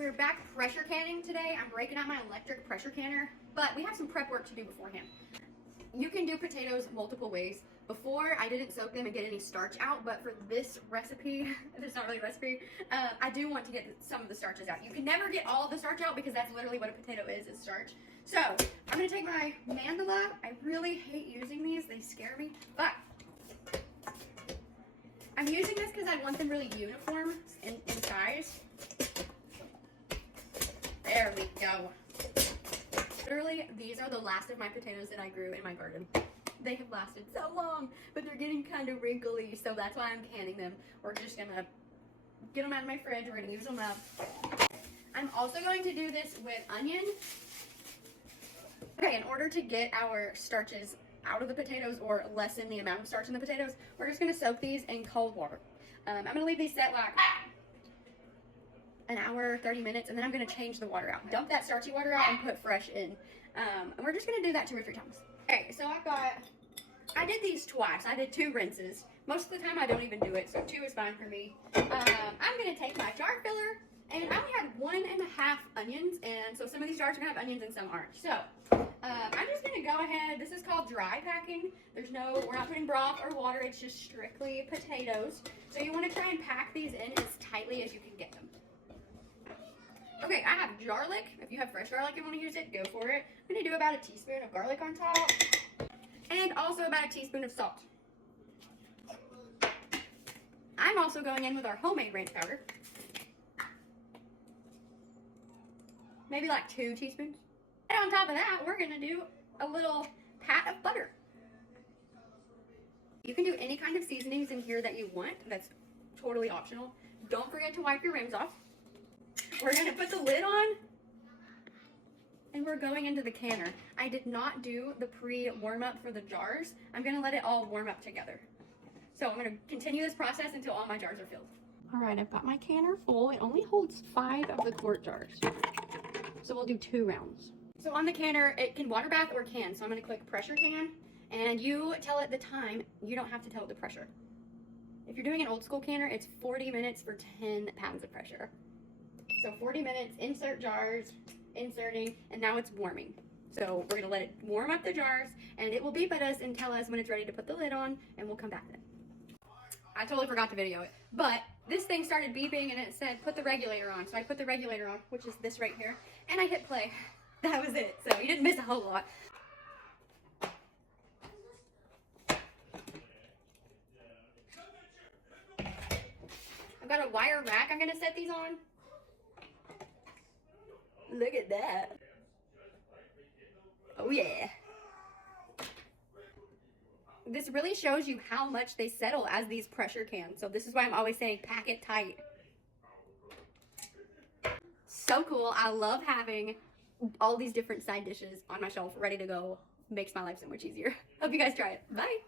We're back pressure canning today. I'm breaking out my electric pressure canner, but we have some prep work to do beforehand. You can do potatoes multiple ways. Before, I didn't soak them and get any starch out, but for this recipe, it's not really a recipe, I do want to get some of the starches out. You can never get all of the starch out because that's literally what a potato is starch. So, I'm going to take my mandala. I really hate using these. They scare me, but I'm using this because I want them really uniform in size. There we go. Literally, these are the last of my potatoes that I grew in my garden. They have lasted so long, but they're getting kind of wrinkly, so that's why I'm canning them. We're just gonna get them out of my fridge. We're gonna use them up. I'm also going to do this with onion. Okay, in order to get our starches out of the potatoes or lessen the amount of starch in the potatoes, we're just gonna soak these in cold water. I'm gonna leave these set like an hour, 30 minutes, and then I'm gonna change the water out. Dump that starchy water out and put fresh in. And we're just gonna do that 2 or 3 times. Okay, so I did these twice. I did 2 rinses. Most of the time I don't even do it, so 2 is fine for me. I'm gonna take my jar filler, and I only had 1.5 onions, and so some of these jars are gonna have onions and some aren't. So, I'm just gonna go ahead. This is called dry packing. We're not putting broth or water, it's just strictly potatoes. So you wanna try and pack these in as tightly as you can get them. Okay, I have garlic. If you have fresh garlic and want to use it, go for it. I'm going to do about a teaspoon of garlic on top. And also about a teaspoon of salt. I'm also going in with our homemade ranch powder. Maybe like 2 teaspoons. And on top of that, we're going to do a little pat of butter. You can do any kind of seasonings in here that you want. That's totally optional. Don't forget to wipe your rims off. We're going to put the lid on, and we're going into the canner. I did not do the pre-warm-up for the jars. I'm going to let it all warm up together. So I'm going to continue this process until all my jars are filled. All right, I've got my canner full. It only holds 5 of the quart jars. So we'll do 2 rounds. So on the canner, it can water bath or can. So I'm going to click pressure can, and you tell it the time. You don't have to tell it the pressure. If you're doing an old school canner, it's 40 minutes for 10 pounds of pressure. So 40 minutes, insert jars, inserting, and now it's warming. So we're gonna let it warm up the jars, and it will beep at us and tell us when it's ready to put the lid on, and we'll come back then. I totally forgot to video it, but this thing started beeping and it said put the regulator on. So I put the regulator on, which is this right here, and I hit play. That was it, so you didn't miss a whole lot. I've got a wire rack I'm gonna set these on. Look at that. Oh yeah. This really shows you how much they settle as these pressure cans. So this is why I'm always saying pack it tight. So cool. I love having all these different side dishes on my shelf ready to go. Makes my life so much easier. Hope you guys try it. Bye.